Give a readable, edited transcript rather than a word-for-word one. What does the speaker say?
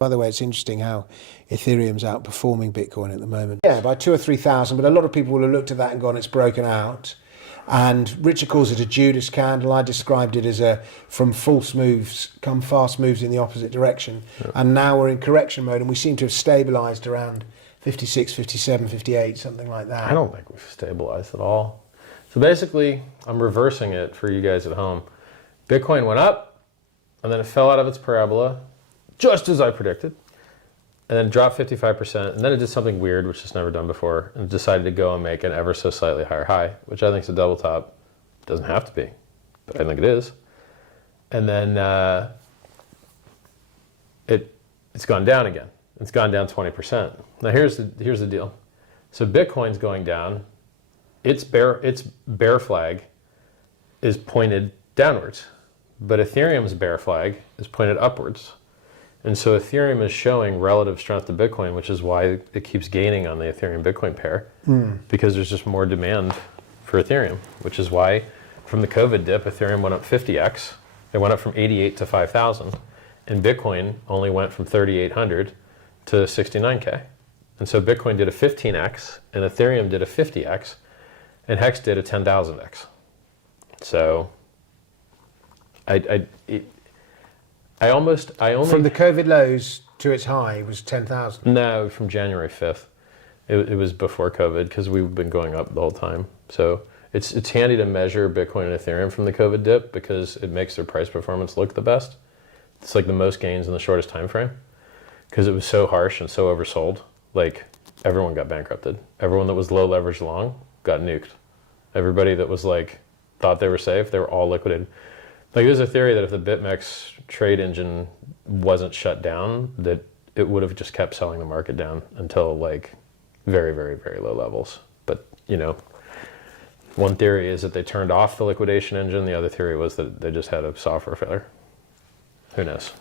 By the way, it's interesting how Ethereum's outperforming Bitcoin at the moment. Yeah, by 2,000 or 3,000, but a lot of people will have looked at that and gone, it's broken out. And Richard calls it a Judas candle. I described it as from false moves come fast moves in the opposite direction. Yeah. And now we're in correction mode, and we seem to have stabilized around 56, 57, 58, something like that. I don't think we've stabilized at all. So basically, I'm reversing it for you guys at home. Bitcoin went up, and then it fell out of its parabola, just as I predicted, and then it dropped 55%, and then it did something weird, which it's never done before, and decided to go and make an ever so slightly higher high, which I think is a double top. It doesn't have to be, but I think it is. And then it's gone down again. It's gone down 20%. Now here's the deal. So Bitcoin's going down. Its bear flag is pointed downwards, but Ethereum's bear flag is pointed upwards. And so Ethereum is showing relative strength to Bitcoin, which is why it keeps gaining on the Ethereum Bitcoin pair, because there's just more demand for Ethereum, which is why from the COVID dip, Ethereum went up 50x. It went up from 88 to 5,000, and Bitcoin only went from 3,800 to 69K. And so Bitcoin did a 15x, and Ethereum did a 50x, and Hex did a 10,000x. So I only... From the COVID lows to its high was 10,000? No, from January 5th. It was before COVID, because we've been going up the whole time. So it's handy to measure Bitcoin and Ethereum from the COVID dip, because it makes their price performance look the best. It's like the most gains in the shortest time frame, because it was so harsh and so oversold. Like, everyone got bankrupted. Everyone that was low leverage long got nuked. Everybody that was like, thought they were safe, they were all liquidated. Like, there's a theory that if the BitMEX trade engine wasn't shut down, that it would have just kept selling the market down until like very, very, very low levels. But, you know, one theory is that they turned off the liquidation engine. The other theory was that they just had a software failure. Who knows?